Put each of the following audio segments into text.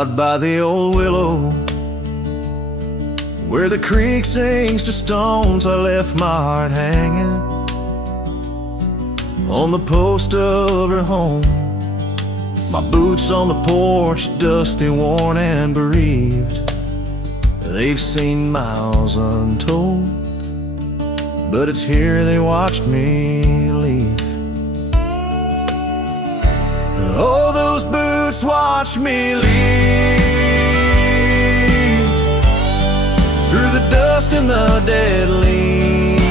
out by the old willow, where the creek sings to stones, I left my heart hanging on the post of her home. My boots on the porch, dusty, worn, and bereaved. They've seen miles untold, but it's here they watched me leave. Oh, those boots watched me leave, through the dust and the dead leaves.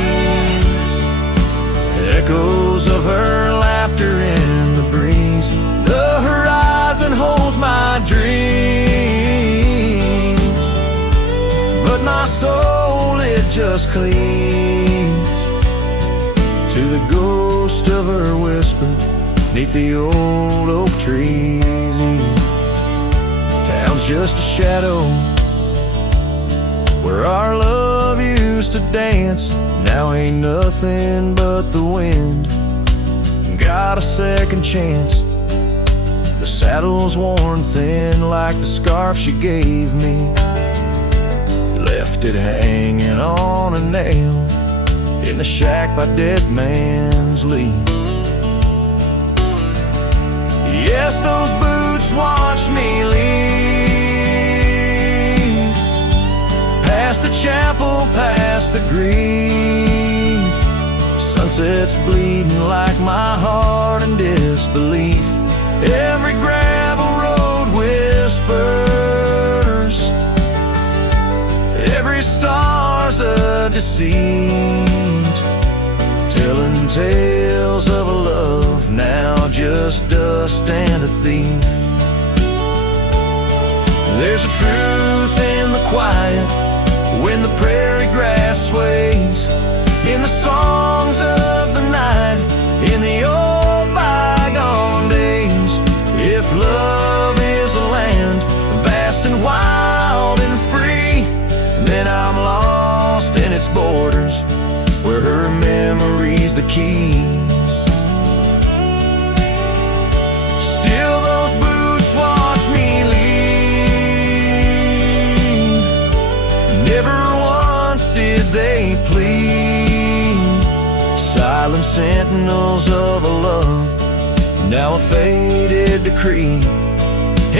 Echoes of her laughter in the breeze. The horizon holds my dreams, but my soul, it just clings to the ghost of her whisper 'neath the old oak trees. Town's just a shadow where our love used to dance. Now ain't nothing but the wind. Got a second chance. The saddle's worn thin like the scarf she gave me. Left it hanging on a nail in the shack by Dead Man's Lead. Yes, those boots watched me leave, past the chapel, past the grief. Sunset's bleeding like my heart in disbelief. Every gravel road whispers, every star's a deceit, telling tales of a love now just dust and a thief. There's a truth in the quiet when the prairie grass sways, in the songs of the night, in the old bygone days. If love is a land vast and wild and free, then I'm lost in its borders, where her memory's the key. Still those boots watch me leave, never once did they plead. Silent sentinels of a love, now a faded decree.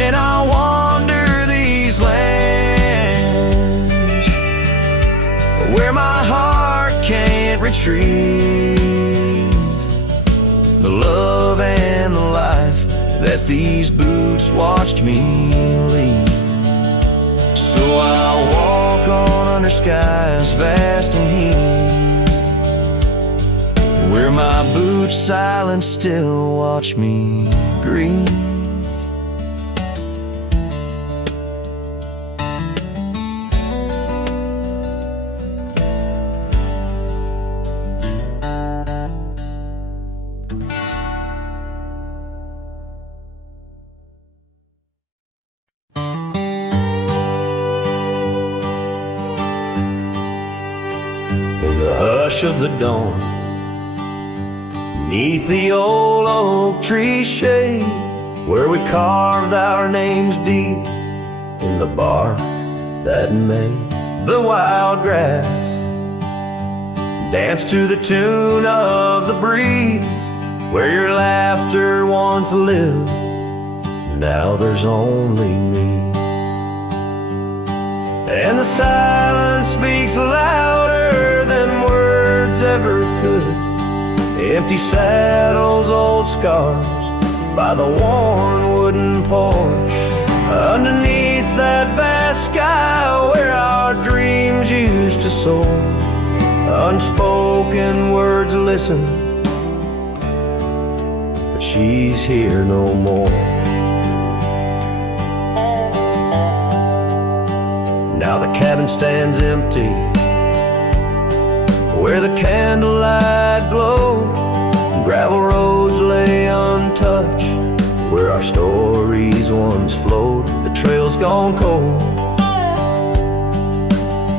And I wander these lands where my heart can't retrieve the love and the life that these boots watched me leave. So I'll walk on under skies vast and heat, where my boots silent still watch me grieve. In the hush of the dawn, 'neath the old oak tree shade, where we carved our names deep in the bark that made the wild grass dance to the tune of the breeze, where your laughter once lived, now there's only me. And the silence speaks louder than words ever could. Empty saddles, old scars by the worn wooden porch, underneath that vast sky where our dreams used to soar. Unspoken words listen, but she's here no more. Now the cabin stands empty, where the candlelight glowed. Gravel roads lay untouched, where our stories once flowed. The trail's gone cold,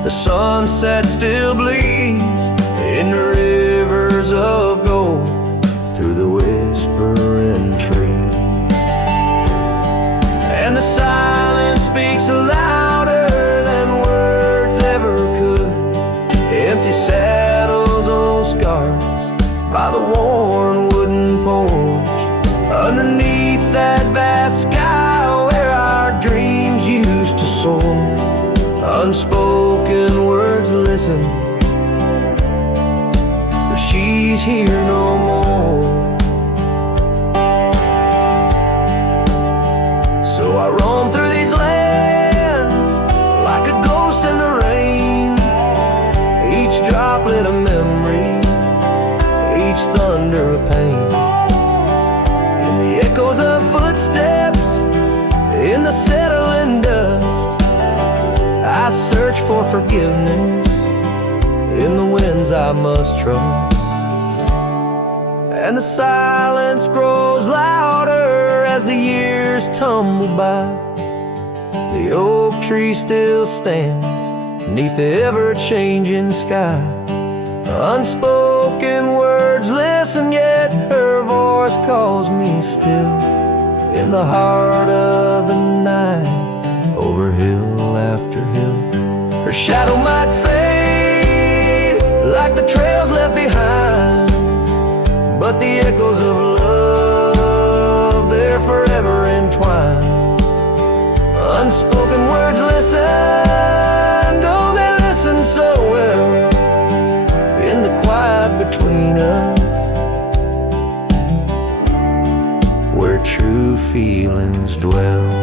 the sunset still bleeds in the rivers of gold through the whispering trees. And the silence unspoken words listen, for she's here no more. So I roam through these lands like a ghost in the rain, each droplet a memory, each thunder a pain. In the echoes of footsteps, in the settling dust, I search for forgiveness in the winds I must trust. And the silence grows louder as the years tumble by. The oak tree still stands beneath the ever-changing sky. Unspoken words listen, yet her voice calls me still. In the heart of the night, over hill after hill, her shadow might fade like the trails left behind, but the echoes of love, they're forever entwined. Unspoken words listen, oh they listen so well, in the quiet between us, where true feelings dwell.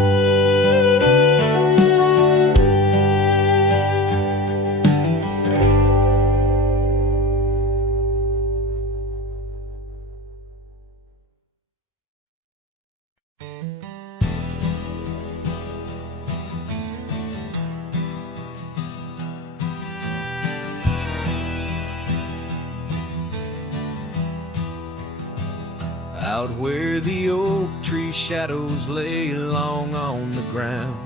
Out where the oak tree shadows lay long on the ground,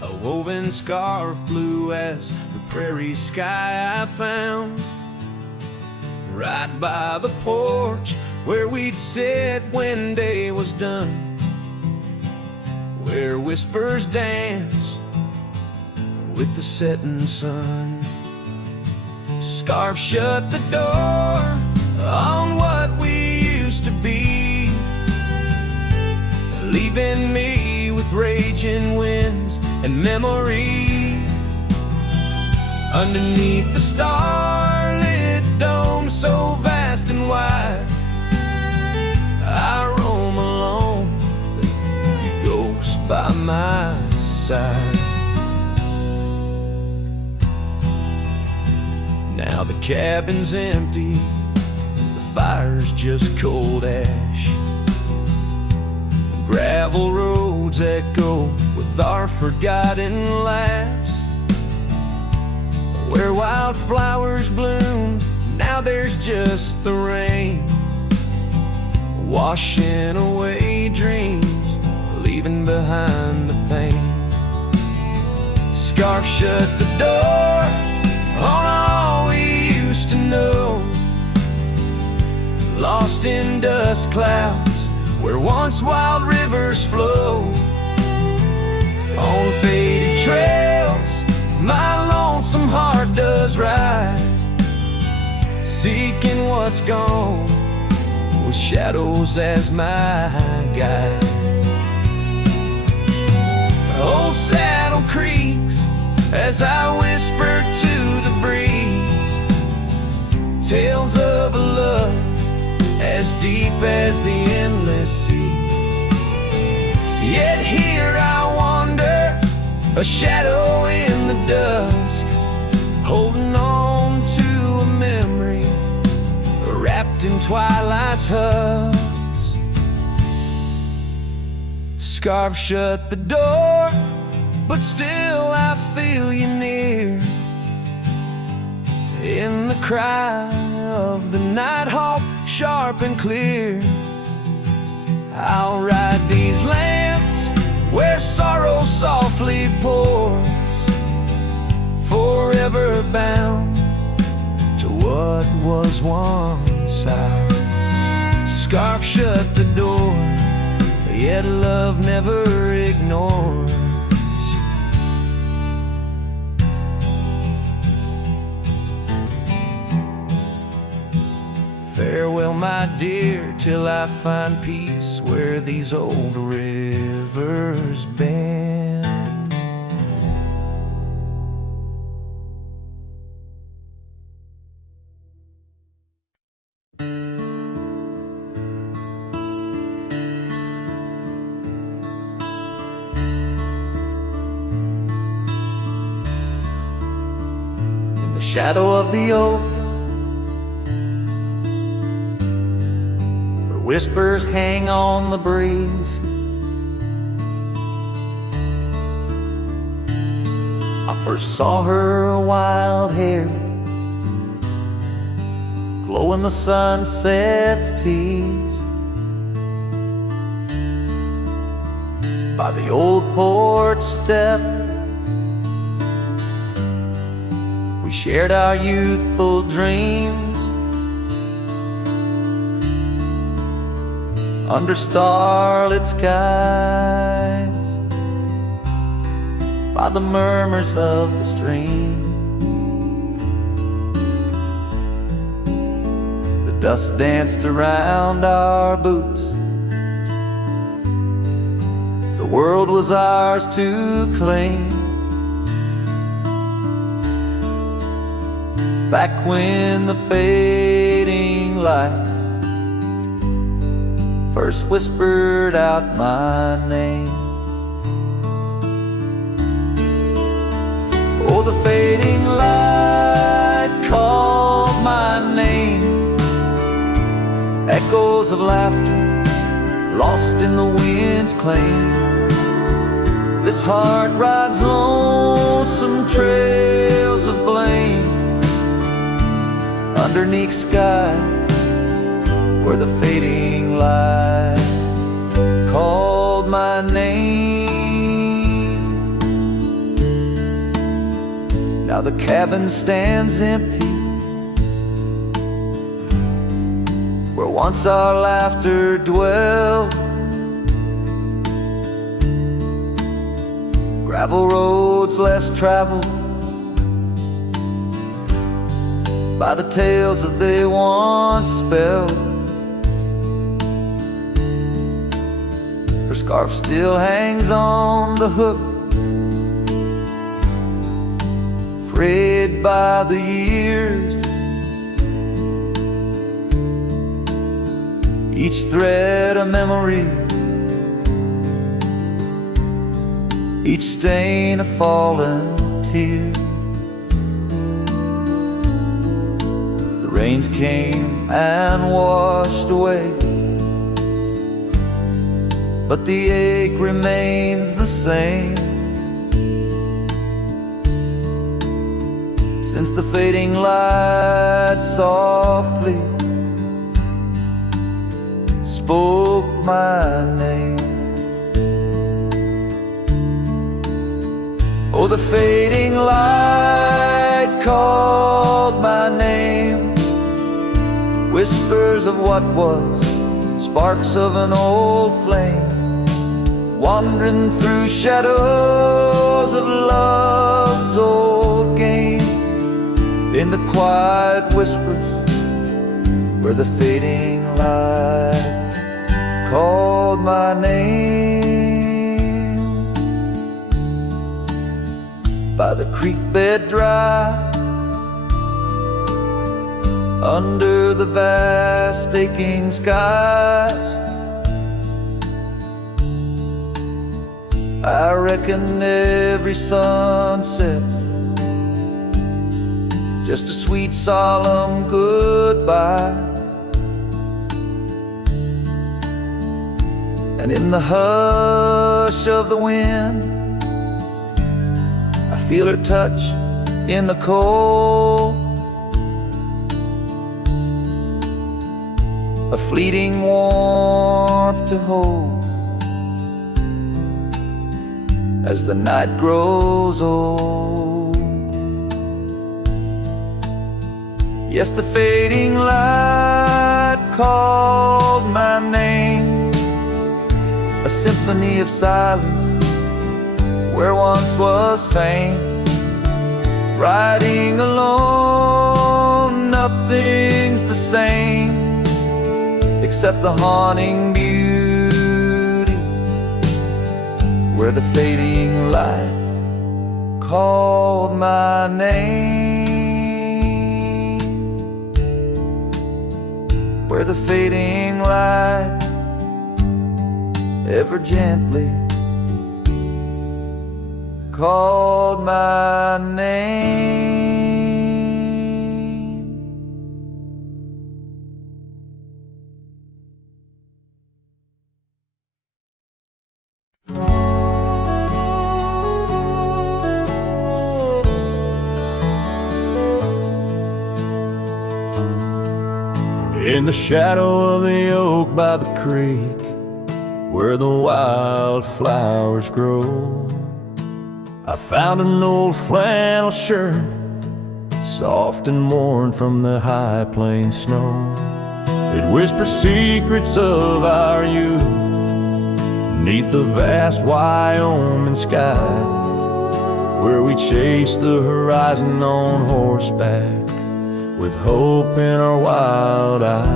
a woven scarf blue as the prairie sky I found. Right by the porch where we'd sit when day was done, where whispers dance with the setting sun. Scarf shut the door on what we used to be, leaving me with raging winds and memory. Underneath the starlit dome so vast and wide, I roam alone, you ghost by my side. Now the cabin's empty, fire's just cold ash. Gravel roads echo with our forgotten laughs. Where wildflowers bloom, now there's just the rain, washing away dreams, leaving behind the pain. Scarf shut the door on all we used to know, lost in dust clouds where once wild rivers flow. On faded trails my lonesome heart does ride, seeking what's gone with shadows as my guide. Old saddle creaks as I whisper to the breeze, tales of a love as deep as the endless seas. Yet here I wander, a shadow in the dusk, holding on to a memory wrapped in twilight's husk. Scarf shut the door, but still I feel you near, in the cry of the nighthawk, sharp and clear. I'll ride these lands where sorrow softly pours, forever bound to what was once ours. Scarf shut the door, yet love never ignores. Farewell, my dear, till I find peace where these old rivers bend. shadow of the oak, where whispers hang on the breeze. I first saw her wild hair glow in the sunset's tease, by the old porch step. We shared our youthful dreams under starlit skies, by the murmurs of the stream. The dust danced around our boots. The world was ours to claim. Back when the fading light first whispered out my name. Oh, the fading light called my name. Echoes of laughter lost in the wind's claim. This heart rides lonesome trails of blame underneath skies where the fading light called my name. Now the cabin stands empty, where once our laughter dwelled. Gravel roads less traveled by the tales that they once spelled. Her scarf still hangs on the hook, frayed by the years. Each thread a memory, each stain a fallen tear. The rains came and washed away, but the ache remains the same. Since the fading light softly spoke my name. Oh, the fading light called my name. Whispers of what was, sparks of an old flame, wandering through shadows of love's old game. In the quiet whispers where the fading light called my name. By the creek bed dry, under the vast aching skies, I reckon every sunset's just a sweet solemn goodbye. And in the hush of the wind, I feel her touch in the cold, a fleeting warmth to hold as the night grows old. Yes, the fading light called my name, a symphony of silence where once was fame. Riding alone, nothing's the same except the haunting beauty where the fading light called my name, where the fading light ever gently called my name. 'Cause my name. In the shadow of the oak by the creek, where the wildflowers grow, I found an old flannel shirt, soft and worn from the high plain snow. It whispers secrets of our youth, neath the vast Wyoming skies, where we chase the horizon on horseback, with hope in our wild eyes.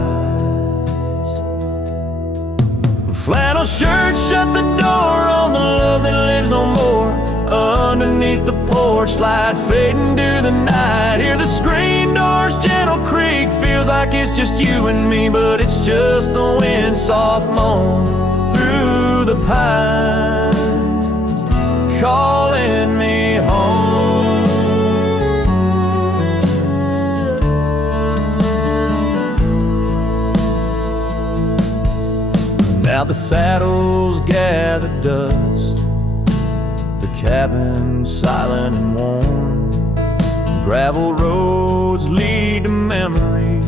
The flannel shirt shut the door on the love that lives no more. Underneath the porch light fading to the night, hear the screen door's gentle creak. Feels like it's just you and me, but it's just the wind soft moan through the pines, calling me home. Now the saddles gather dust, the cabin silent and warm, gravel roads lead to memories.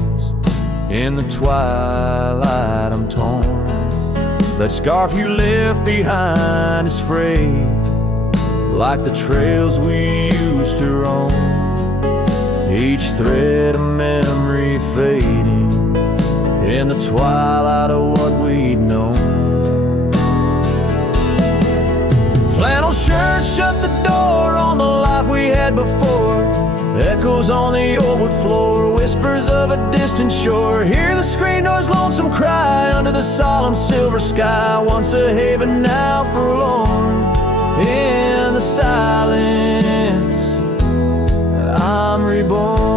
In the twilight I'm torn. That scarf you left behind is frayed, like the trails we used to roam, each thread a memory fading in the twilight of what we'd known. Flannel shirt shut the door on the life we had before. Echoes on the old wood floor, whispers of a distant shore. Hear the screen door's lonesome cry under the solemn silver sky. Once a haven, now forlorn. In the silence, I'm reborn.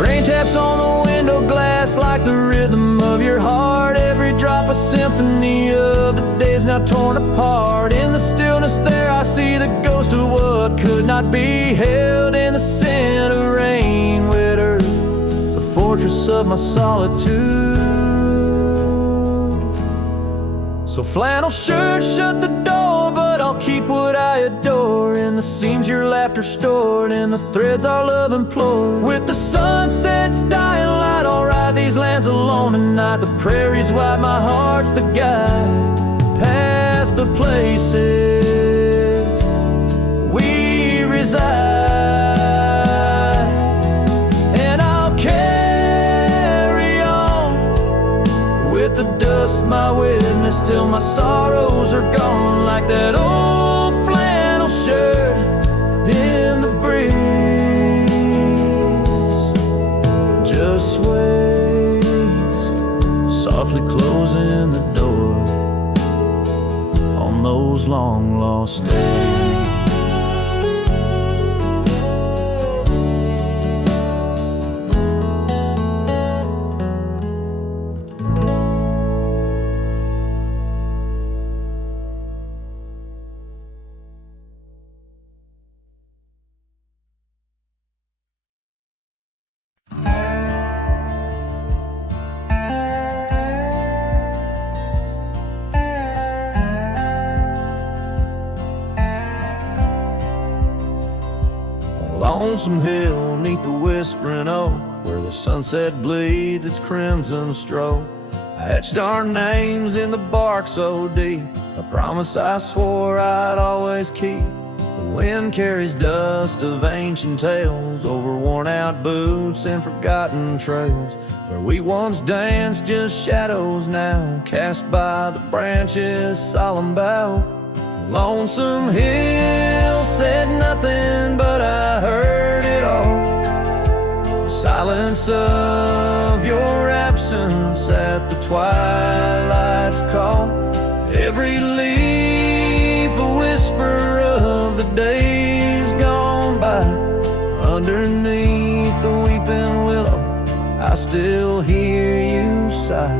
Rain taps on the window glass like the rhythm of your heart. Every drop a symphony of the days now torn apart. In the stillness there I see the ghost of what could not be held. In the scent of rain, wet earth, the fortress of my solitude. So flannel shirt shut the door, but I'll keep what I adore. In the seams your laughter stored, in the threads our love implored. With the sunset's dying light, I'll ride these lands alone tonight. The prairies wide, my heart's the guide, past the places we reside. And I'll carry on with the dust my witness till my sorrows are gone, like that old flannel shirt in the breeze. Just sways, softly closing the door on those long lost days. Lonesome hill neath the whispering oak, where the sunset bleeds its crimson stroke. I etched our names in the bark so deep, a promise I swore I'd always keep. The wind carries dust of ancient tales over worn-out boots and forgotten trails. Where we once danced, just shadows now, cast by the branches' solemn bough. Lonesome hill said nothing, but I heard it all. The silence of your absence at the twilight's call. Every leaf a whisper of the days gone by. Underneath the weeping willow, I still hear you sigh.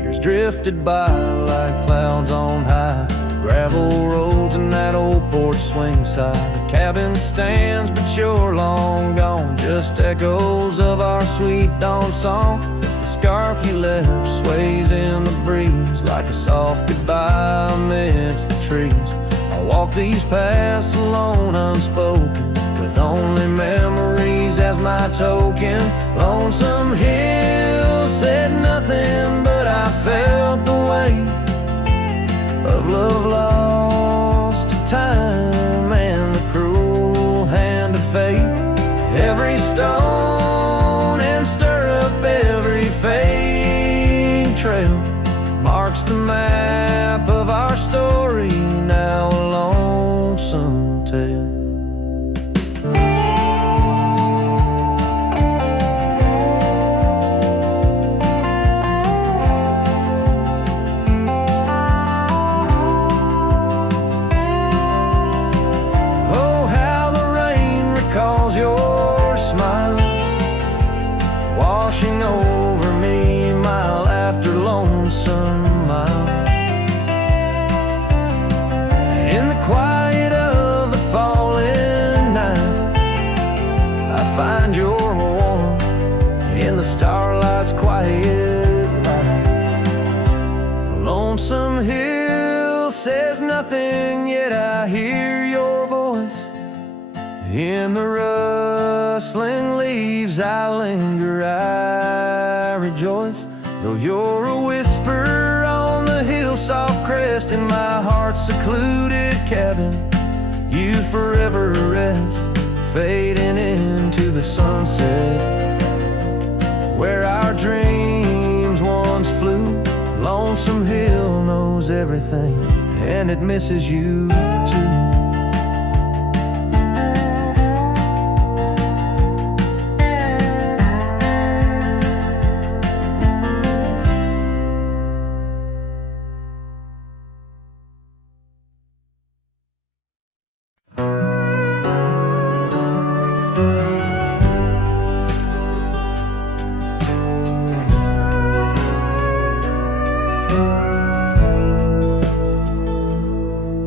Years drifted by like clouds on high. Gravel roads and that old porch swing side. The cabin stands, but you're long gone. Just echoes of our sweet dawn song. The scarf you left sways in the breeze, like a soft goodbye amidst the trees. I walk these paths alone, unspoken, with only memories as my token. Lonesome Hill said nothing, but I felt the weight of love lost to time and the cruel hand of fate. Every stone and stirrup, every fading trail marks the map of our story, now a lonesome tale. Oh, how the rain recalls your smile, washing over me mile after lonesome mile. In the quiet of the falling night, I find your warmth in the starlight's quiet light. Lonesome Hill says nothing, yet I hear your voice. In the rustling leaves I linger, I rejoice. Though you're a whisper on the hill, soft crest in my heart's secluded cabin, you forever rest, fading into the sunset where our dreams once flew. Lonesome Hill knows everything, and it misses you too.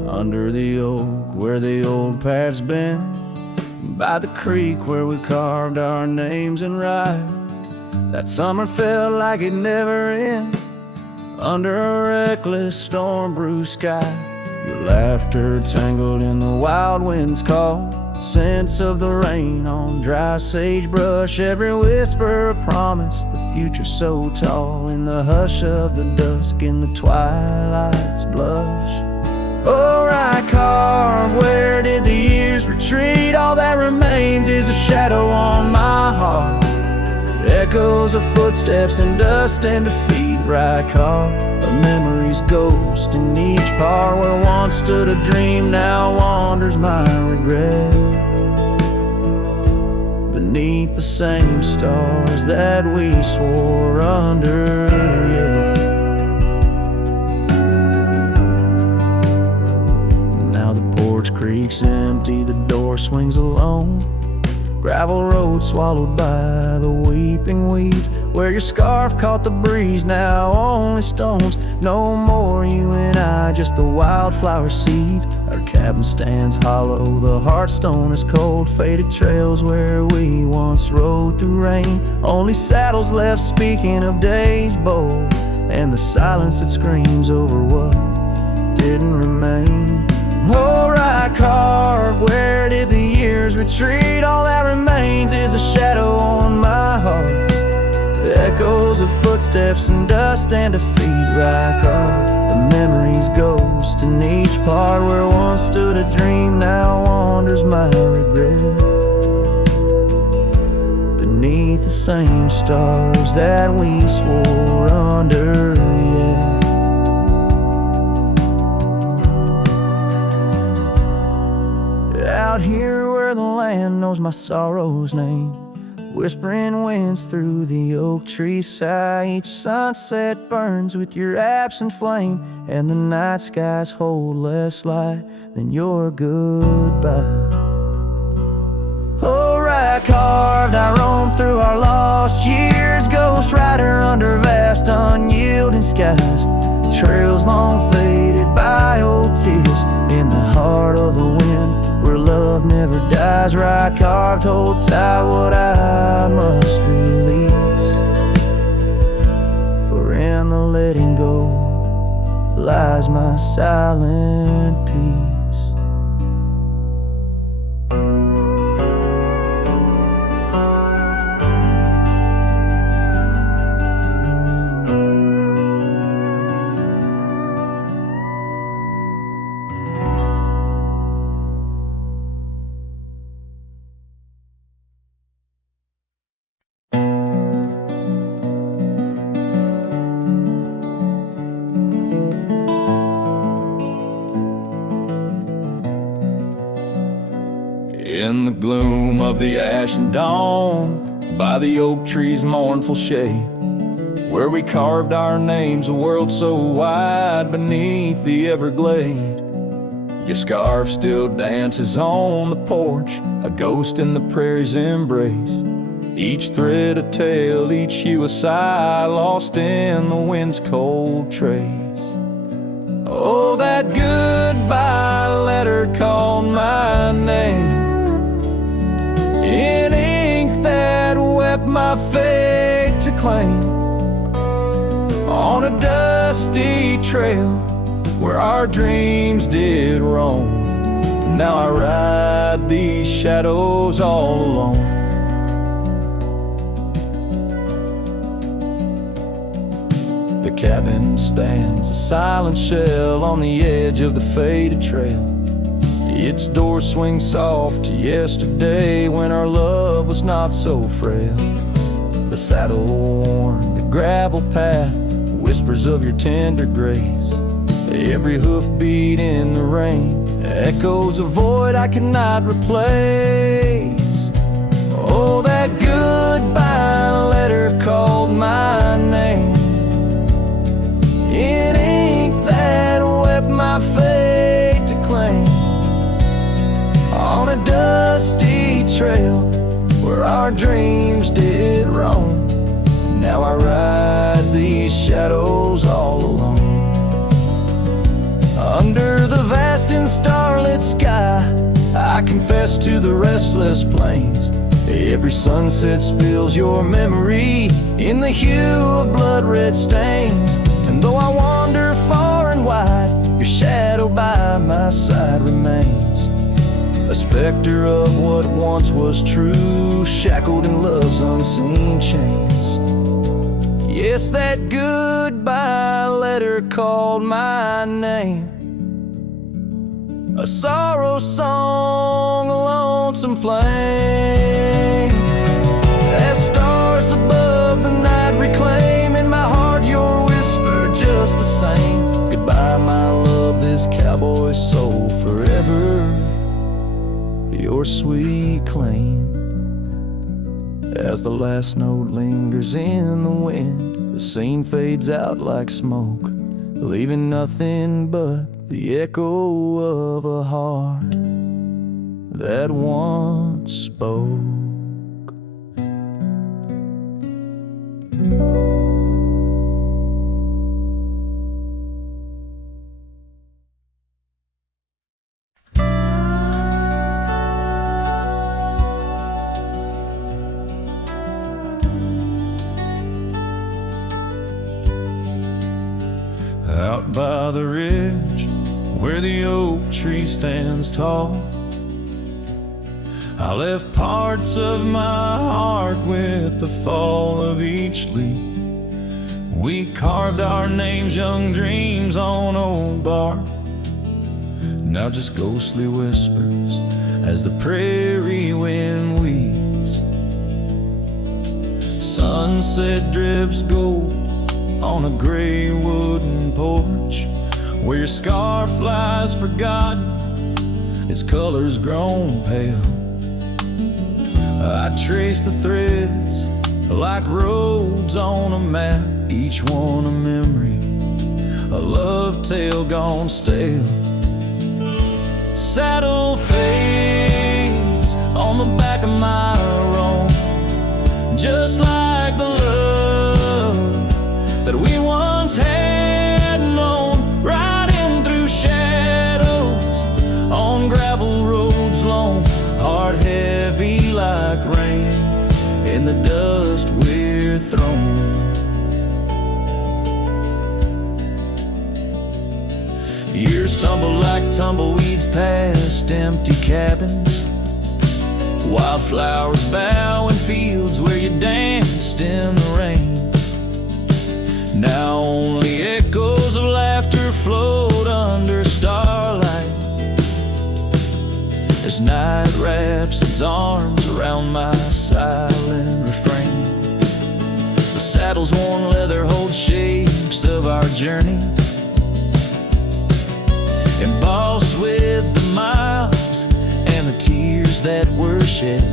Under the oak where the old path's been, by the creek where we carved our names in rye. That summer felt like it never ended, under a reckless storm-bruised sky. Your laughter tangled in the wild wind's call, scents of the rain on dry sagebrush, every whisper a promise, the future so tall, in the hush of the dusk, in the twilight's blush. Oh, I carve, where did the years retreat? All that remains is a shadow on my heart, echoes of footsteps and dust and defeat. Right carve, a memory's ghost in each part, where once stood a dream, now wanders my regret. Beneath the same stars that we swore under, yeah. Creek's empty, the door swings alone. Gravel road swallowed by the weeping weeds, where your scarf caught the breeze, now only stones. No more you and I, just the wildflower seeds. Our cabin stands hollow, the hearthstone is cold. Faded trails where we once rode through rain, only saddles left speaking of days bold, and the silence that screams over what didn't remain. Oh, right carve, where did the years retreat? All that remains is a shadow on my heart, echoes of footsteps and dust and defeat. Right carve, the memory's ghost in each part, where once stood a dream, now wanders my regret. Beneath the same stars that we swore under, yeah. Out here where the land knows my sorrow's name, whispering winds through the oak tree sigh. Each sunset burns with your absent flame, and the night skies hold less light than your goodbye. Oh, right carved, I roam through our lost years, ghost rider under vast unyielding skies. Trails long faded by old tears, in the heart of the wind where love never dies. Right carved, hold tight what I must release, for in the letting go lies my silent peace. In the gloom of the ashen dawn, by the oak tree's mournful shade, where we carved our names, a world so wide beneath the Everglade. Your scarf still dances on the porch, a ghost in the prairie's embrace. Each thread a tale, each hue a sigh, lost in the wind's cold trace. Oh, that goodbye letter called my name, in ink that wept my fate to claim, on a dusty trail where our dreams did roam. Now I ride these shadows all alone. The cabin stands, a silent shell on the edge of the faded trail. Its door swings soft to yesterday when our love was not so frail. The saddle worn, the gravel path, whispers of your tender grace. Every hoofbeat in the rain echoes a void I cannot replace. Oh, that goodbye letter called my name, in ink that wept my fate to claim, on a dusty trail where our dreams did roam. Now I ride these shadows all alone. Under the vast and starlit sky, I confess to the restless plains. Every sunset spills your memory in the hue of blood-red stains. And though I wander far and wide, your shadow by my side remains, a specter of what once was true, shackled in love's unseen chains. Yes, that goodbye letter called my name, a sorrow song, a lonesome flame. As stars above the night reclaim in my heart your whisper just the same. Goodbye, my love, this cowboy soul, forever your sweet claim. As the last note lingers in the wind, the scene fades out like smoke, leaving nothing but the echo of a heart that once spoke. Out by the ridge where the oak tree stands tall, I left parts of my heart with the fall of each leaf. We carved our names, young dreams on old bark, now just ghostly whispers as the prairie wind weaves. Sunset drips gold on a gray wooden porch where your scarf lies forgotten, its colors grown pale. I trace the threads like roads on a map, each one a memory, a love tale gone stale. Saddle fades on the back of my roan, just like the love that we once had known, riding through shadows on gravel roads long, heart heavy like rain in the dust we're thrown. Years tumble like tumbleweeds past empty cabins, wildflowers bow in fields where you danced in the rain. Now only echoes of laughter float under starlight as night wraps its arms around my silent refrain. The saddle's worn leather holds shapes of our journey, embossed with the miles and the tears that were shed,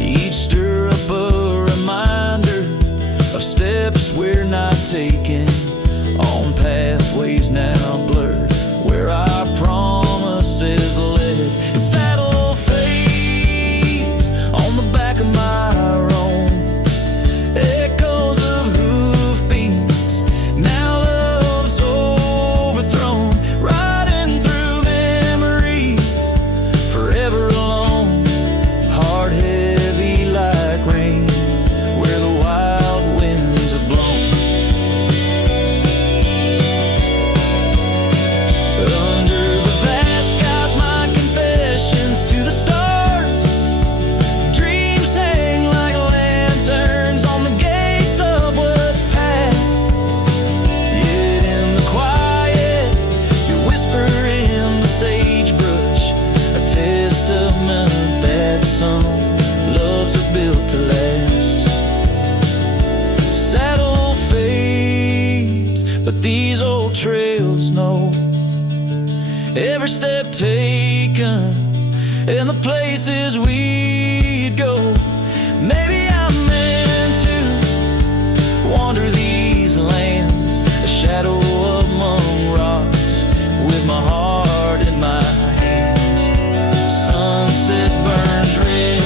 each stir up a reminder of steps we're not taking, on pathways now blurred where our promises led. Saddle fades on the back of my roan, echoes of hoofbeats, now love's overthrown, riding through memories, forever alone, heart heavy like rain, where the wild winds have blown. Under the vast skies, my confessions to the stars, dreams hang like lanterns on the gates of what's past. Yet in the quiet, you whisper in the sagebrush, a testament that some loves are built to last. Saddle fades, but these old trails know every step taken and the places we'd go. Maybe I'm meant to wander these lands, a shadow among rocks, with my heart in my hands. Sunset burns red,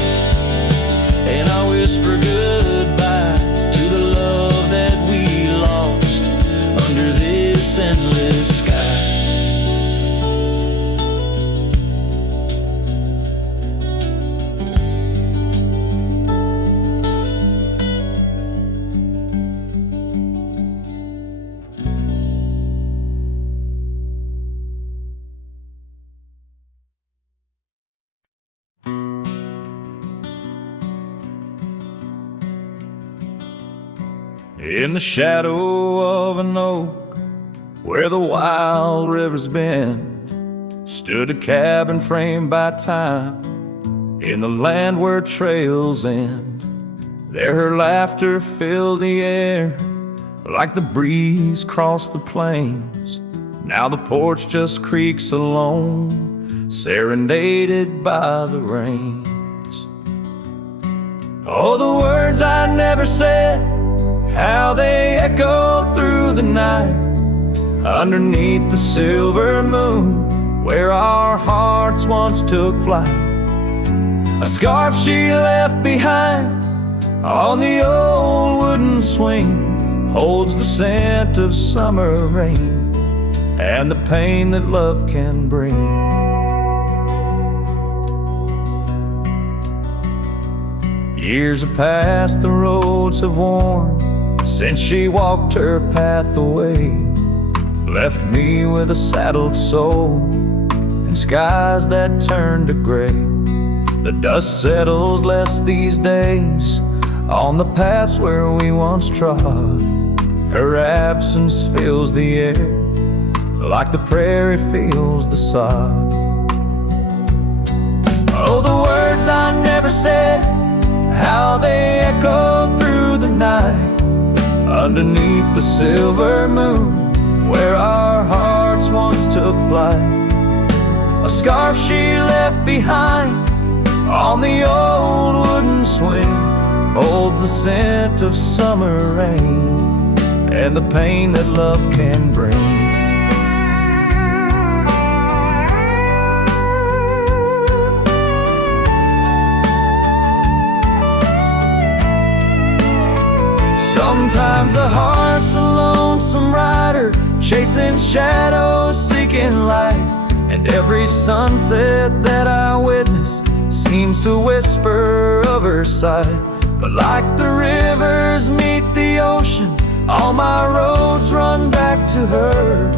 and I whisper goodbye to the love that we lost under this endless sky. In the shadow of an oak, where the wild rivers bend, stood a cabin framed by time, in the land where trails end. There her laughter filled the air, like the breeze crossed the plains. Now the porch just creaks alone, serenaded by the rains. Oh, the words I never said, how they echoed through the night, underneath the silver moon, where our hearts once took flight. A scarf she left behind on the old wooden swing holds the scent of summer rain and the pain that love can bring. Years have passed, the roads have worn since she walked her path away, left me with a saddled soul and skies that turn to gray. The dust settles less these days on the paths where we once trod. Her absence fills the air like the prairie feels the sod. Oh, the words I never said, how they echoed through the night, underneath the silver moon, where our hearts once took flight. A scarf she left behind on the old wooden swing holds the scent of summer rain and the pain that love can bring. Sometimes the heart's a lonesome rider, chasing shadows, seeking light, and every sunset that I witness seems to whisper of her sight. But like the rivers meet the ocean, all my roads run back to her.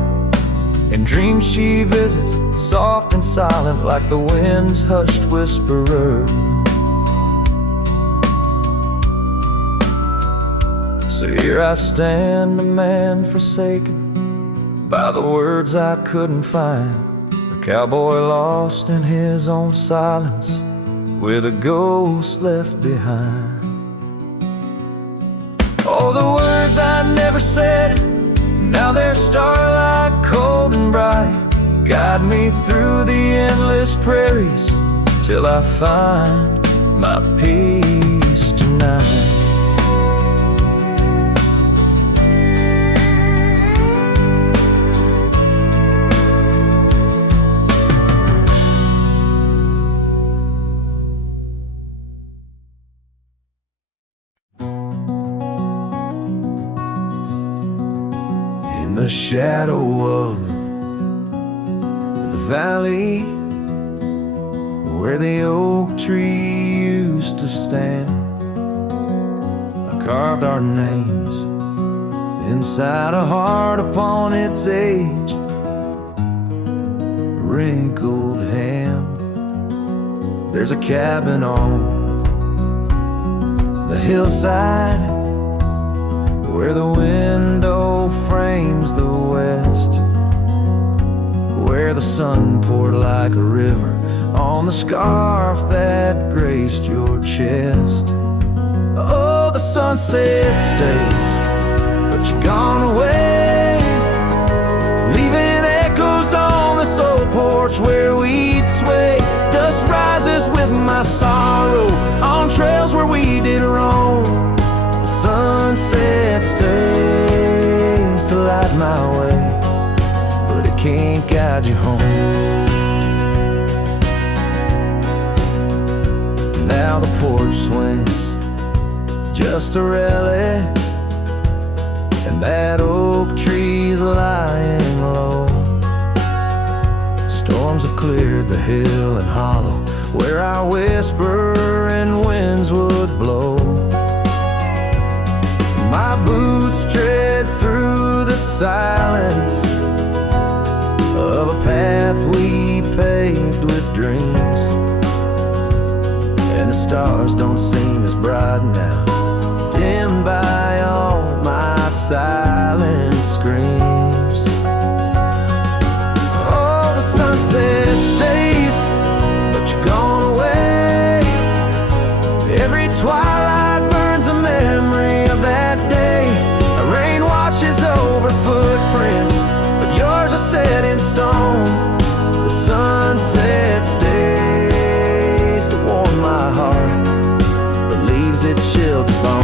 In dreams she visits, soft and silent, like the wind's hushed whisperer. So here I stand, a man forsaken by the words I couldn't find, a cowboy lost in his own silence, with a ghost left behind. Oh, the words I never said, now they're starlight, cold and bright, guide me through the endless prairies till I find my peace tonight. In the shadow of the valley where the oak tree used to stand, I carved our names inside a heart upon its age, a wrinkled hand. There's a cabin on the hillside where the window frames the west, where the sun poured like a river on the scarf that graced your chest. Oh, the sunset stays, but you're gone away, leaving echoes on this old porch where we'd sway. Dust rises with my sorrow on trails where we did roam. The sunset stays to light my way, but it can't guide you home. Now the porch swings just a relic, and that oak tree's lying low. Storms have cleared the hill and hollow where our whisper and winds would blow. My boots tread through the silence of a path we paved with dreams, and the stars don't seem as bright now, dimmed by all my silent screams. Oh, the sunset stays, but you're gone away. Every twilight burns a memory of that day. The rain washes over footprints, but yours are set in stone. The sunset stays to warm my heart, but leaves it chilled to bone.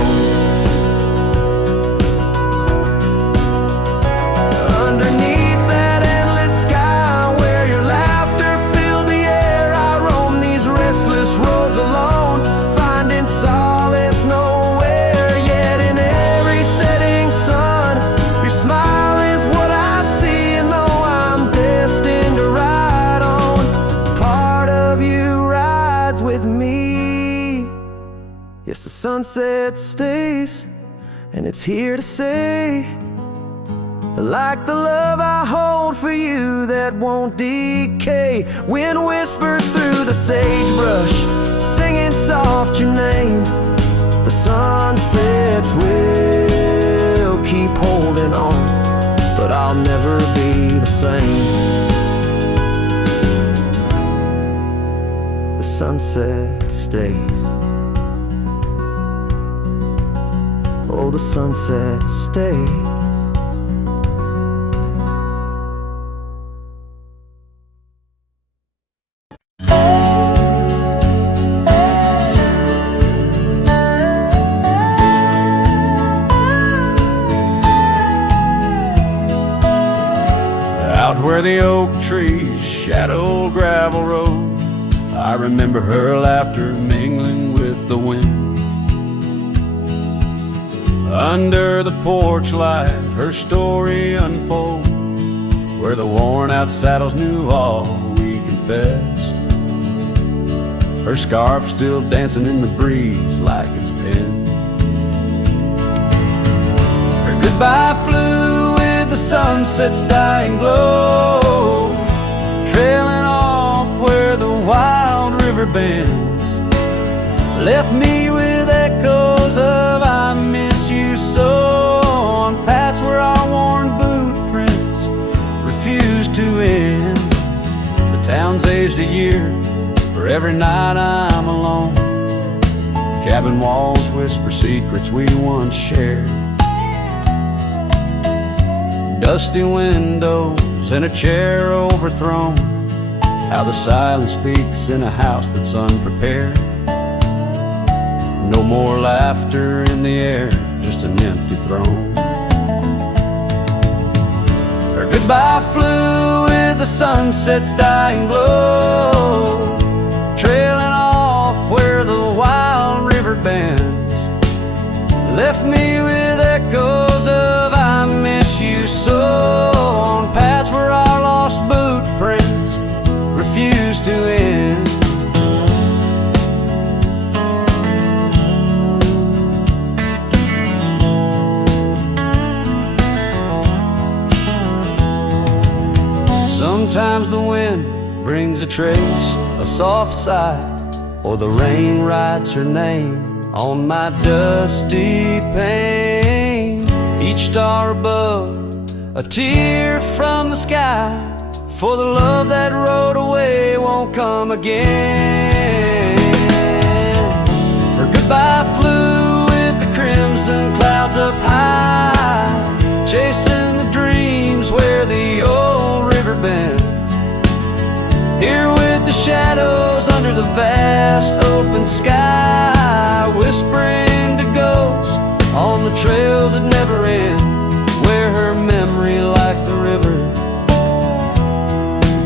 Underneath that endless sky where your laughter filled the air, I roam these restless roads alone, finding solace nowhere. Yet in every setting sun, your smile is what I see, and though I'm destined to ride on, part of you rides with me. Yes, the sunset stays, and it's here to say, like the love I hold for you that won't decay. Wind whispers through the sagebrush, singing soft your name. The sunsets will keep holding on, but I'll never be the same. The sunset stays. Oh, the sunset stays. Where the oak trees shadow gravel road, I remember her laughter mingling with the wind. Under the porch light, her story unfolds, where the worn out saddles knew all we confessed. Her scarf still dancing in the breeze like it's pinned. Her goodbye flew with the sunset's dying glow, trailing off where the wild river bends, left me with echoes of I miss you so, on paths where our worn boot prints refuse to end. The town's aged a year for every night I'm alone. Cabin walls whisper secrets we once shared. Dusty windows and a chair overthrown, how the silence speaks in a house that's unprepared. No more laughter in the air, just an empty throne. Her goodbye flew with the sunset's dying glow, trailing off where the wild river bends, left me with echoes of I miss you so, on paths where our lost boot prints refuse to end. Sometimes the wind brings a trace, a soft sigh, or the rain writes her name on my dusty pane. Each star above, a tear from the sky, for the love that rode away won't come again. Her goodbye flew with the crimson clouds up high, chasing the dreams where the old river bends. Here with the shadows under the vast open sky, whispering to ghosts on the trails that never end, where her memory, like the river,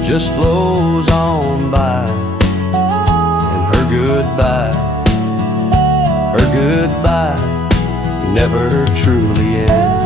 just flows on by. And her goodbye never truly ends.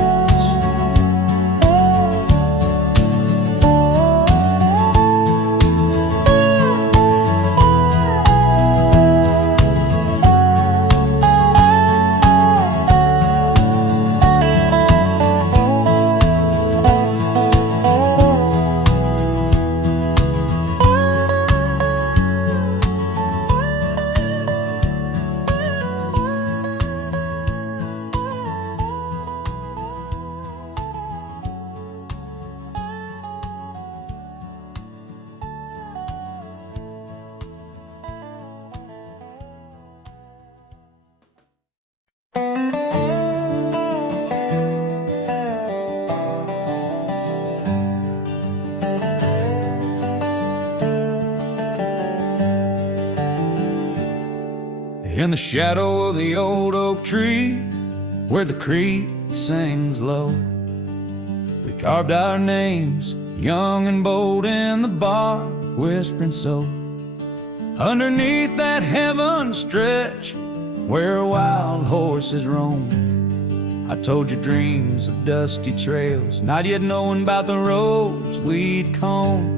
In the shadow of the old oak tree, where the creek sings low, we carved our names, young and bold, in the bark, whispering so. Underneath that heaven stretch, where wild horses roam, I told you dreams of dusty trails, not yet knowing about the roads we'd comb.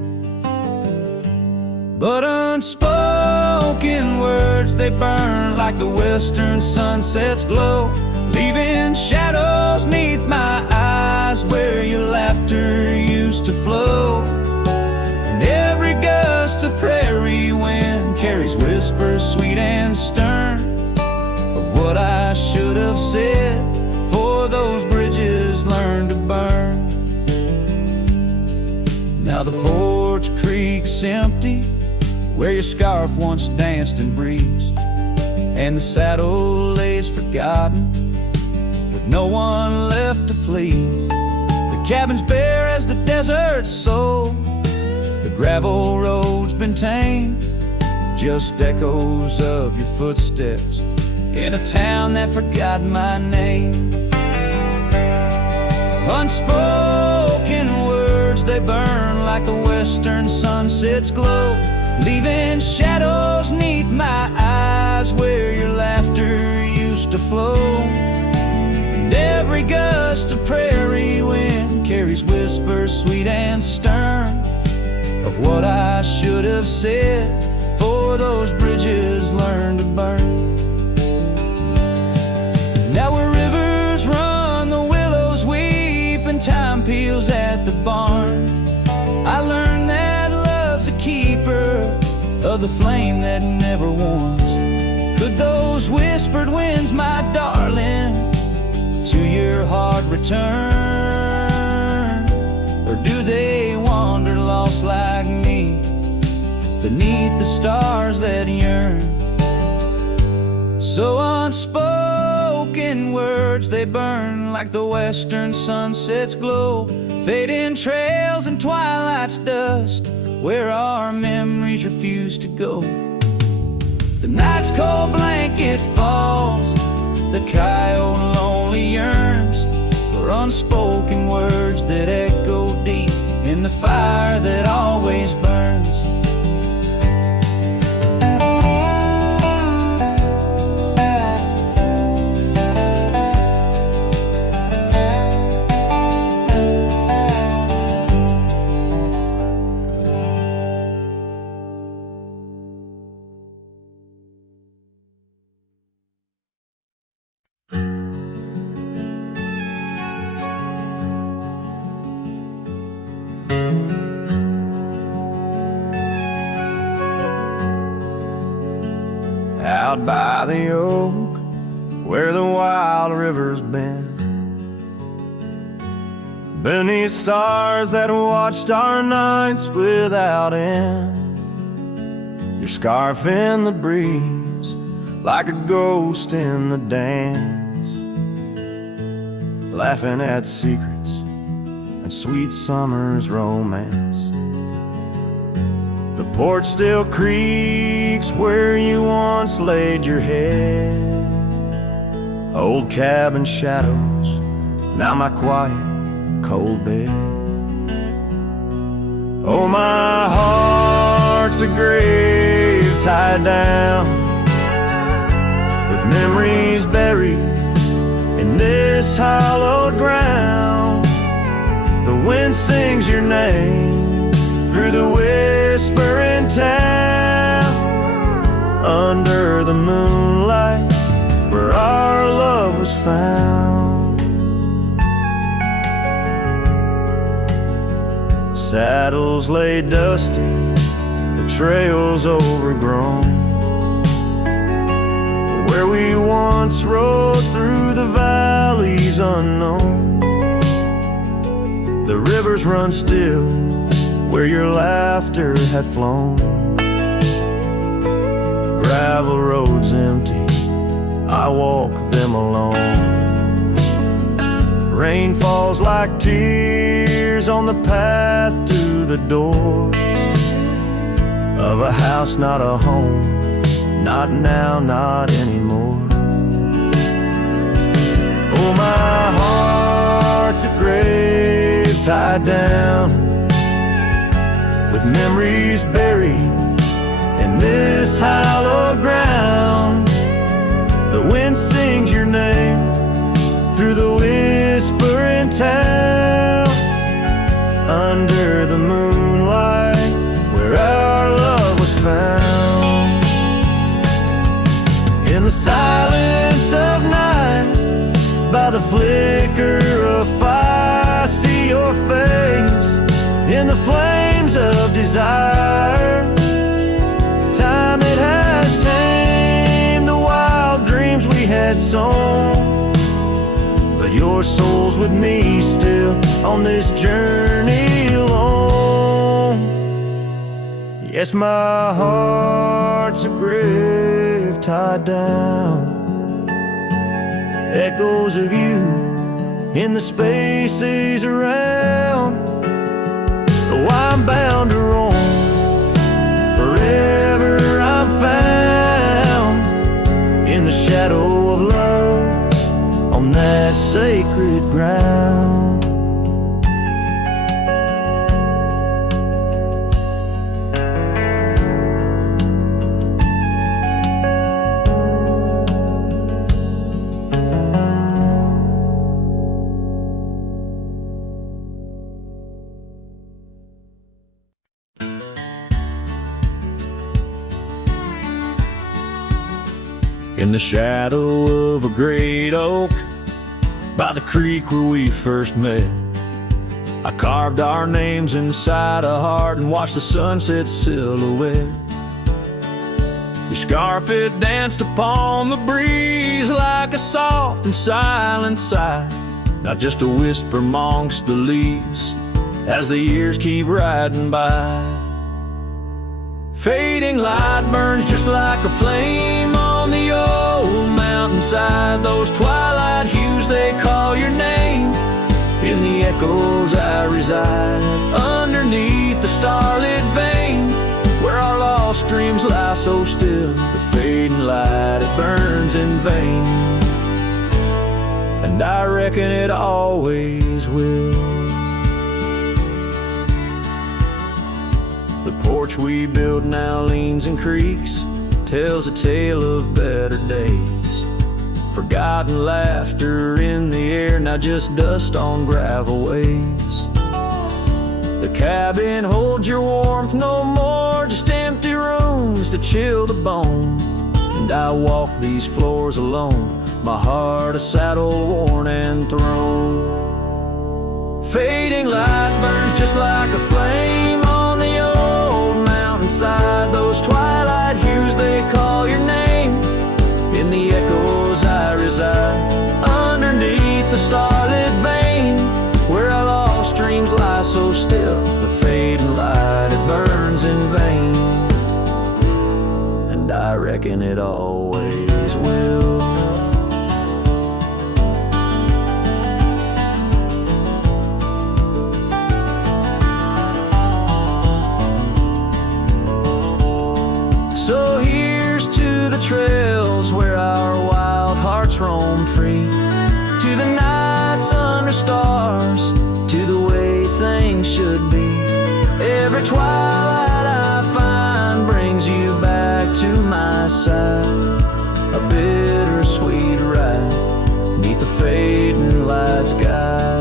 But unspoken words, they burn like the western sunset's glow, leaving shadows neath my eyes where your laughter used to flow. And every gust of prairie wind carries whispers sweet and stern of what I should have said, for those bridges learned to burn. Now the porch creak's empty, where your scarf once danced and breezed, and the saddle lays forgotten, with no one left to please. The cabin's bare as the desert's soul, the gravel road's been tamed, just echoes of your footsteps in a town that forgot my name. Unspoken words, they burn like the western sunset's glow, leaving shadows neath my eyes where your laughter used to flow. And every gust of prairie wind carries whispers sweet and stern of what I should have said, for those bridges learned to burn. Now where rivers run, the willows weep, and time peels at the barn, I learned that love's a keeper of the flame that never warms. Could those whispered winds, my darling, to your heart return? Or do they wander lost like me beneath the stars that yearn? So unspoken words, they burn like the western sunset's glow, fading trails and twilight's dust, where our memories refuse to go. The night's cold blanket falls, the coyote lonely yearns for unspoken words that echo deep in the fire that always burns. Out by the oak, where the wild river's been, beneath stars that watched our nights without end, your scarf in the breeze, like a ghost in the dance, laughing at secrets and sweet summer's romance. The porch still creaks where you once laid your head. Old cabin shadows, now my quiet, cold bed. Oh, my heart's a grave tied down, with memories buried in this hallowed ground. The wind sings your name through the whispering town, under the moonlight where our love was found. Saddles lay dusty, the trails overgrown, where we once rode through the valleys unknown. The rivers run still where your laughter had flown. Gravel roads empty, I walk them alone. Rain falls like tears on the path to the door of a house, not a home, not now, not anymore. Oh, my heart's a grave tied down, with memories buried in this hallowed ground. The wind sings your name through the whispering town, under the moonlight where our love was found. In the silence of night, by the flicker of fire, I see your face in the flames of desire. Time it has tamed the wild dreams we had sown, but your soul's with me still on this journey alone. Yes, my heart's a grave tied down, echoes of you in the spaces around. Oh, I'm bound to roam, forever I'm found in the shadow of love on that sacred ground. In the shadow of a great oak, by the creek where we first met, I carved our names inside a heart and watched the sunset silhouette. Your scarf, it danced upon the breeze like a soft and silent sigh, not just a whisper amongst the leaves as the years keep riding by. Fading light burns just like a flame on the old mountainside. Those twilight hues, they call your name in the the echoes I reside, underneath the starlit vein, where our lost dreams lie so still. The fading light, it burns in vain, and I reckon it always will. The porch we built now leans and creaks, tells a tale of better days. Forgotten laughter in the air, now just dust on gravel ways. The cabin holds your warmth no more, just empty rooms to chill the bone. And I walk these floors alone, my heart a saddle worn and thrown. Fading light burns just like a flame on the old mountainside. Those twilight hues, they call your name. In the echoes I reside, underneath the starlit vein, where our lost dreams lie so still. The fading light, it burns in vain, and I reckon it always will. So here's to the trails where our wild hearts roam free, to the nights under stars, to the way things should be. Every twilight I find brings you back to my side, a bittersweet ride neath the fading light sky.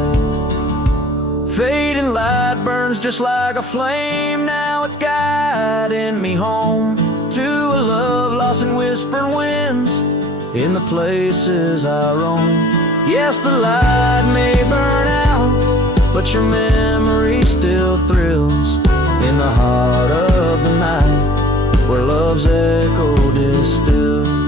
Fading light burns just like a flame, now it's guiding me home to a love lost in whispering winds, in the places I roam. Yes, the light may burn out, but your memory still thrills in the heart of the night, where love's echo distills.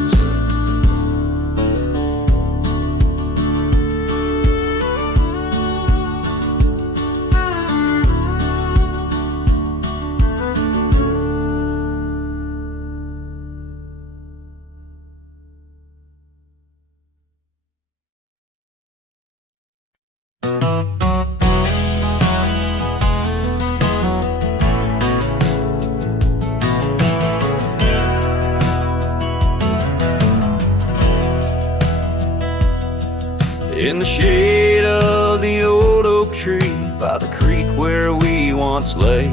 In the shade of the old oak tree by the creek where we once lay,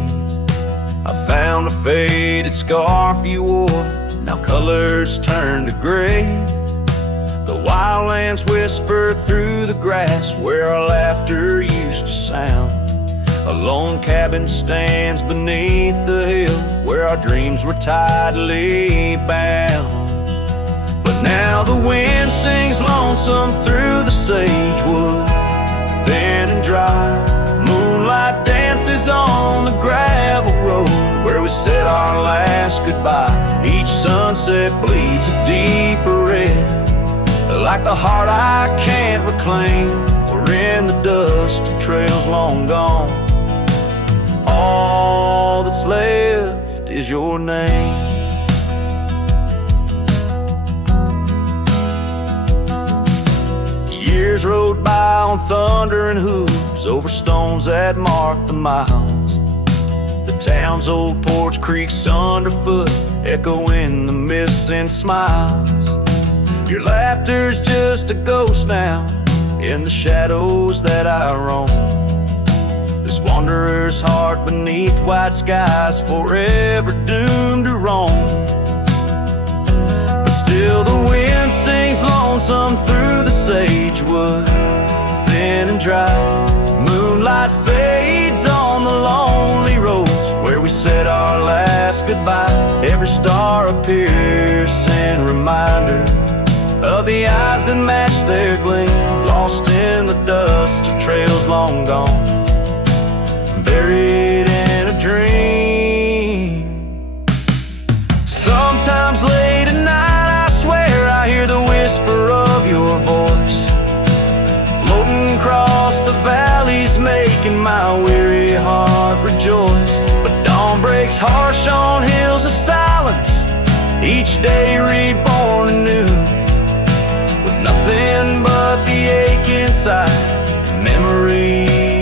I found a faded scarf you wore, now colors turned to gray. The wildlands whisper through the grass where our laughter used to sound. A lone cabin stands beneath the hill where our dreams were tightly bound. But now the wind sings lonesome through the sagewood, thin and dry. Moonlight dances on the gravel road where we said our last goodbye. Each sunset bleeds a deeper red, like the heart I can't reclaim, for in the dust of trails long gone, all that's left is your name. Years rode by on thundering hooves over stones that marked the miles. The town's old porch creaks underfoot, echoing the missing smiles. Your laughter's just a ghost now in the shadows that I roam. This wanderer's heart beneath white skies, forever doomed to roam. But still the wind sings lonesome through the sagewood, thin and dry. Moonlight fades on the lonely roads where we said our last goodbye. Every star a piercing reminder of the eyes that match their gleam, lost in the dust of trails long gone, buried in a dream. Sometimes late at night I swear I hear the whisper of your voice, floating across the valleys, making my weary heart rejoice. But dawn breaks harsh on hills of silence, each day reborn anew, nothing but the ache inside, and memories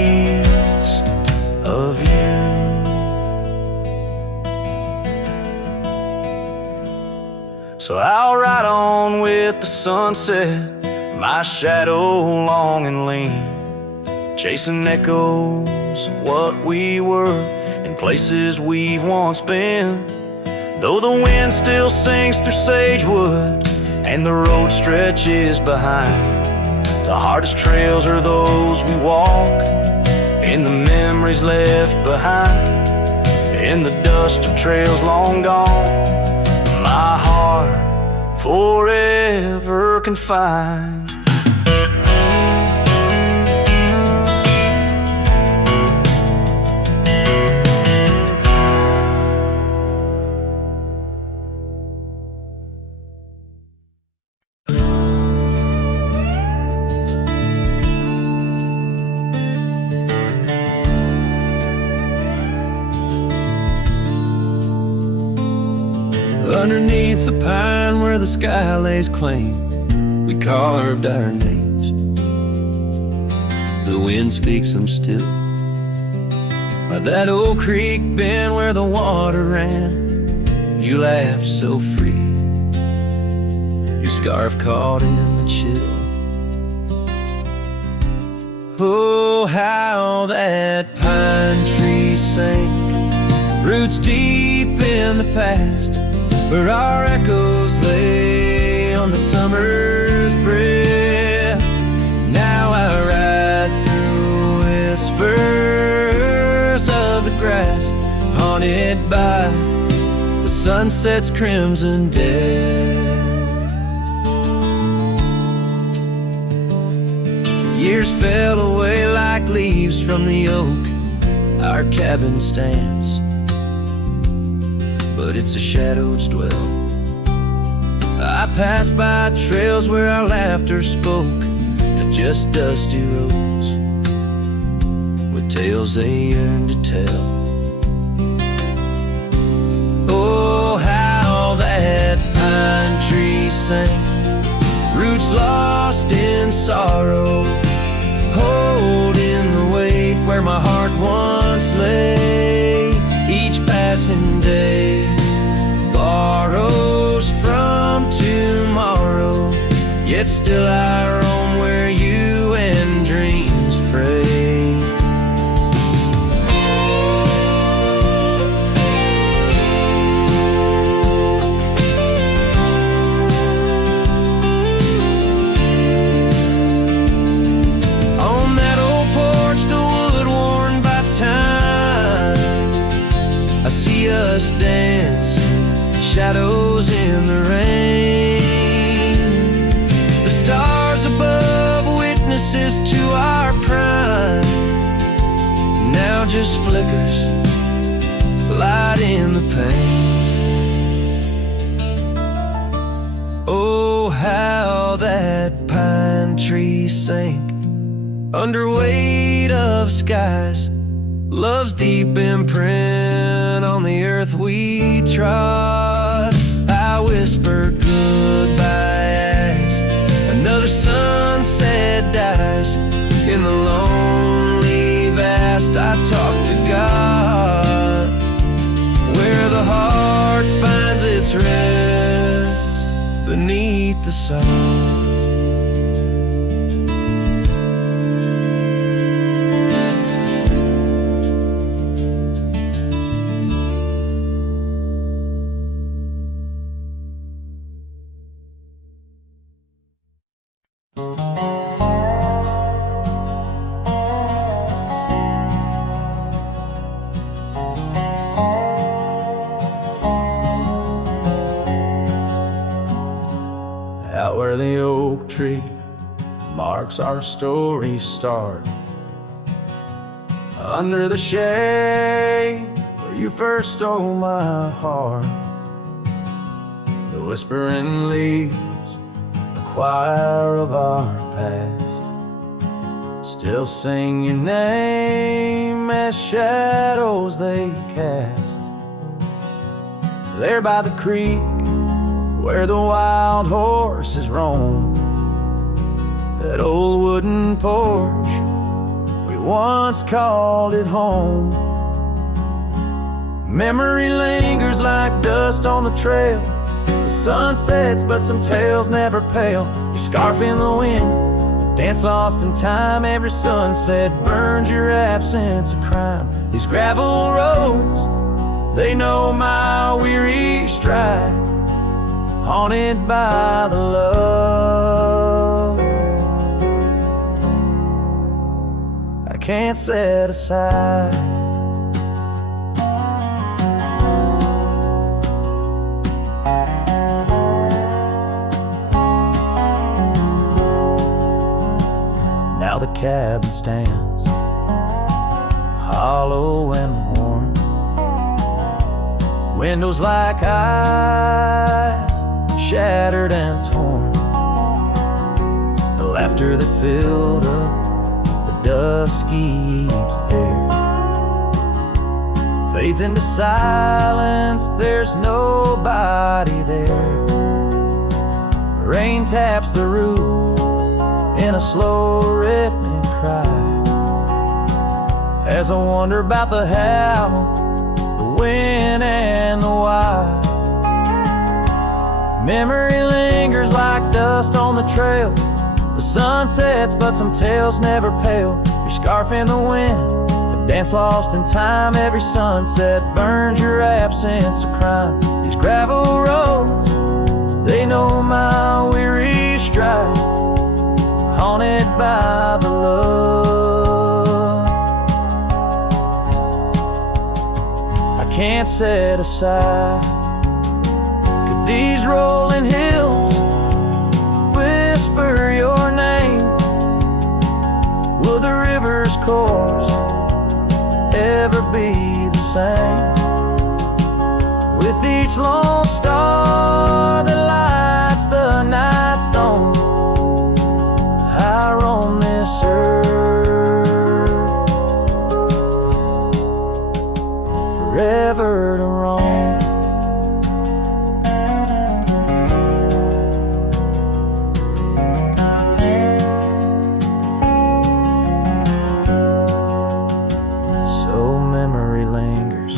So I'll ride on with the sunset, my shadow long and lean, chasing echoes of what we were in places we've once been. Though the wind still sings through sagewood and the road stretches behind, the hardest trails are those we walk in the memories left behind, in the dust of trails long gone, my heart forever confined. Underneath the pine where the sky lays claim, we carved our names. The wind speaks them still. By that old creek bend where the water ran, you laughed so free, your scarf caught in the chill. Oh, how that pine tree sank, roots deep in the past, where our echoes lay on the summer's breath. Now I ride through whispers of the grass, haunted by the sunset's crimson death. Years fell away like leaves from the oak our cabin stands, but it's the shadows dwell. I pass by trails where our laughter spoke, and just dusty roads with tales they yearn to tell. Oh, how that pine tree sang, roots lost in sorrow, holding the weight where my heart once lay. Each passing day borrows from tomorrow, yet still I roam where you and dreams fray. On that old porch, the wood worn by time, I see us dancing, shadows in the rain. The stars above, witnesses to our prime, now just flickers, light in the pain. Oh, how that pine tree sank under weight of skies, love's deep imprint on the earth we trod. I whisper goodbye as another sunset dies. In the lonely vast I talk to God, where the heart finds its rest beneath the sun. Out where the oak tree marks our story start, under the shade where you first stole my heart, the whispering leaves, the choir of our past, still sing your name as shadows they cast. There by the creek where the wild horses roam, that old wooden porch, we once called it home. Memory lingers like dust on the trail, the sun sets, but some tales never pale. Your scarf in the wind, dance lost in time. Every sunset burns your absence of crime. These gravel roads, they know my weary stride, haunted by the love I can't set aside. Now the cabin stands hollow and worn, windows like eyes, shattered and torn. The laughter that filled up the dusky eve's air fades into silence, there's nobody there. Rain taps the roof in a slow rhythmic cry, as I wonder about the how, the when and the why. Memory lingers like dust on the trail. The sun sets, but some tales never pale. Your scarf in the wind, the dance lost in time. Every sunset burns your absence of crime. These gravel roads, they know my weary stride, haunted by the love I can't set aside. Could these rolling hills whisper your name? Will the river's course ever be the same? With each lone star that lights the night stone, I roam this earth, forever to roam. So memory lingers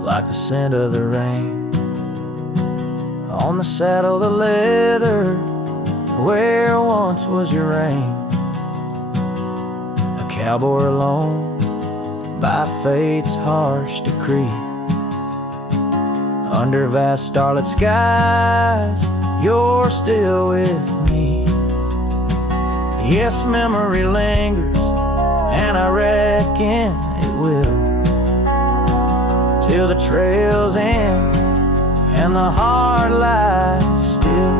like the scent of the rain on the saddle, the leather where once was your reign. A cowboy alone by fate's harsh decree, under vast starlit skies, you're still with me. Yes, memory lingers, and I reckon it will, till the trails end and the heart lies still.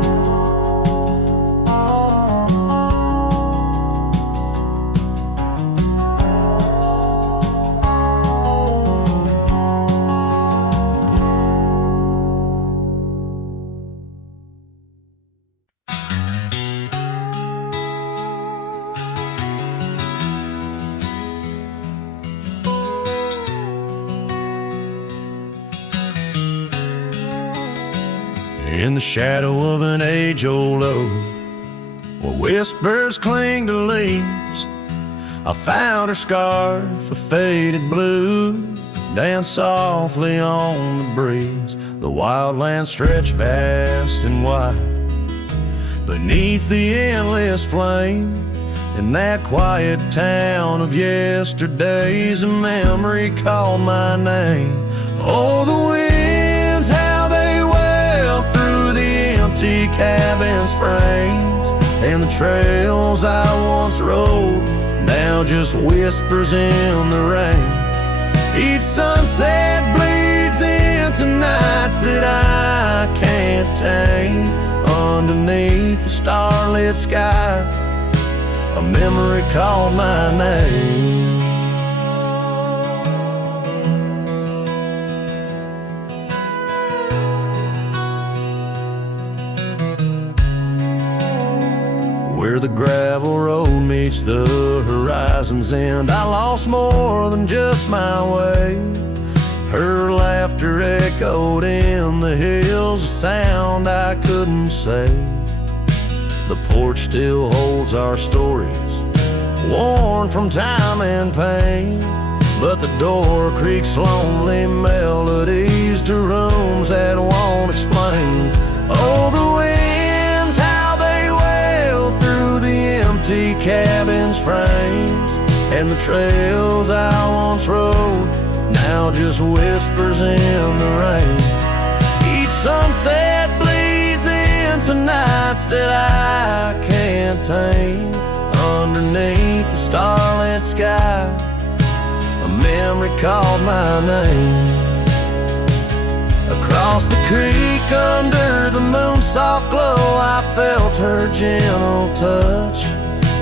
In the shadow of an age-old oak, where whispers cling to leaves, I found her scarf of faded blue, dance softly on the breeze. The wildlands stretch vast and wide beneath the endless flame. In that quiet town of yesterdays, a memory called my name. Oh, the winds, how they wail through the empty cabin's frames, and the trails I once rode, now just whispers in the rain. Each sunset bleeds into nights that I can't tame. Underneath the starlit sky, a memory called my name. Where the gravel road meets the horizon's end, I lost more than just my way. Her laughter echoed in the hills, a sound I couldn't say. The porch still holds our stories, worn from time and pain. but the door creaks lonely melodies to rooms that won't explain. Oh, the winds, how they wail through the empty cabin's frames, and the trails I once rode now just whispers in the rain. Each sunset bleeds into nights that I can't tame. Underneath the starlit sky, a memory called my name. Across the creek under the moon's soft glow, I felt her gentle touch.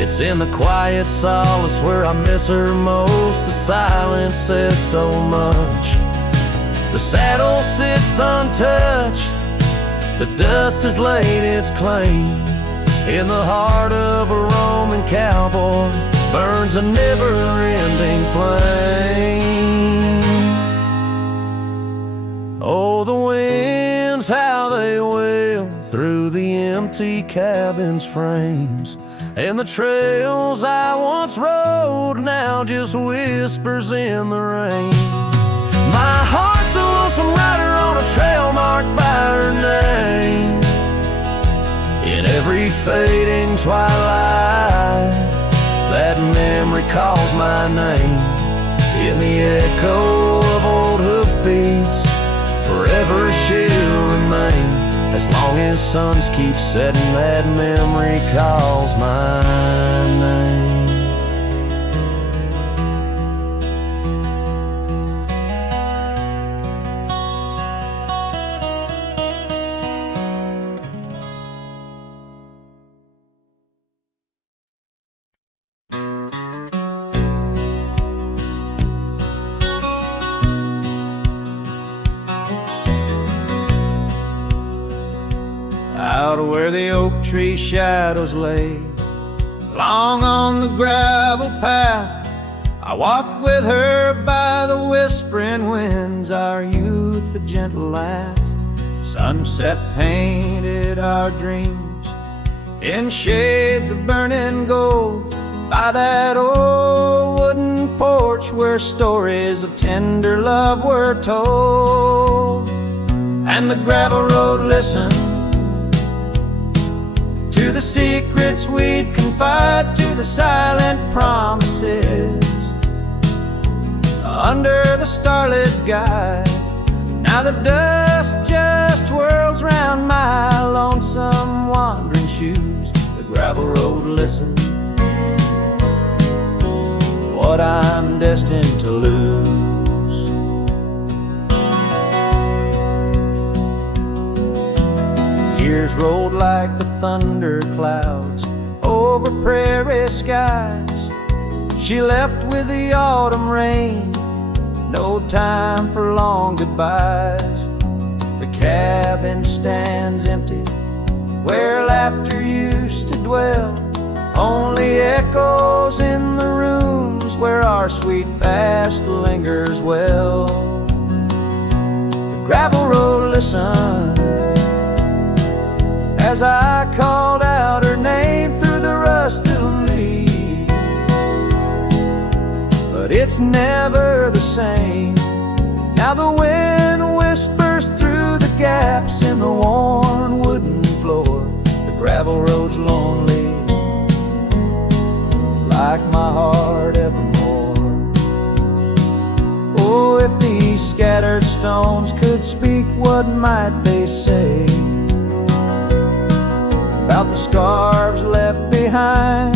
It's in the quiet solace where I miss her most. The silence says so much. The saddle sits untouched, the dust has laid its claim. In the heart of a Roman cowboy burns a never-ending flame. Oh, the winds, how they wail through the empty cabin's frames, and the trails I once rode now just whispers in the rain. My heart's a lonesome rider on a trail marked by her name. In every fading twilight, that memory calls my name. In the echo of old hoofbeats, forever she'll remain. As long as suns keep setting, that memory calls my name. Out where the oak tree shadows lay, long on the gravel path, I walked with her by the whispering winds, our youth a gentle laugh. Sunset painted our dreams in shades of burning gold, by that old wooden porch where stories of tender love were told. And the gravel road listened to the secrets we'd confide, to the silent promises under the starlit guide. Now the dust just whirls round my lonesome wandering shoes. The gravel road listens what I'm destined to lose. Years rolled like the thunder clouds over prairie skies. She left with the autumn rain, no time for long goodbyes. The cabin stands empty where laughter used to dwell, only echoes in the rooms where our sweet past lingers well. The gravel road listened as I called out her name through the rusted leaves, but it's never the same. Now the wind whispers through the gaps in the worn wooden floor. The gravel road's lonely, like my heart evermore. Oh, if these scattered stones could speak, what might they say about the scars left behind,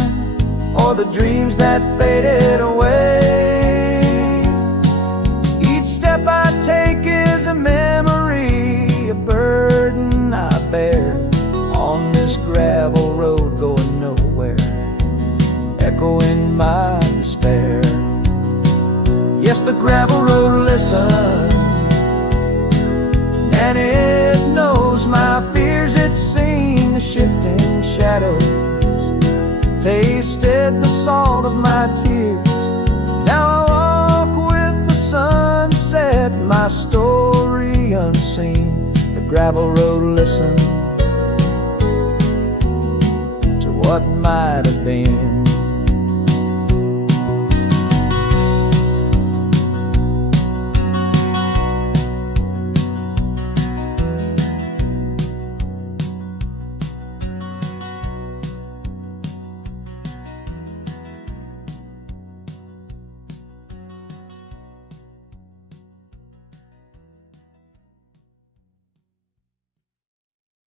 or the dreams that faded away? Each step I take is a memory, a burden I bear on this gravel road going nowhere, echoing my despair. Yes, the gravel road listens, and it knows my fears. It's seen the shifting shadows, tasted the salt of my tears. Now I walk with the sunset, my story unseen. The gravel road listens to what might have been.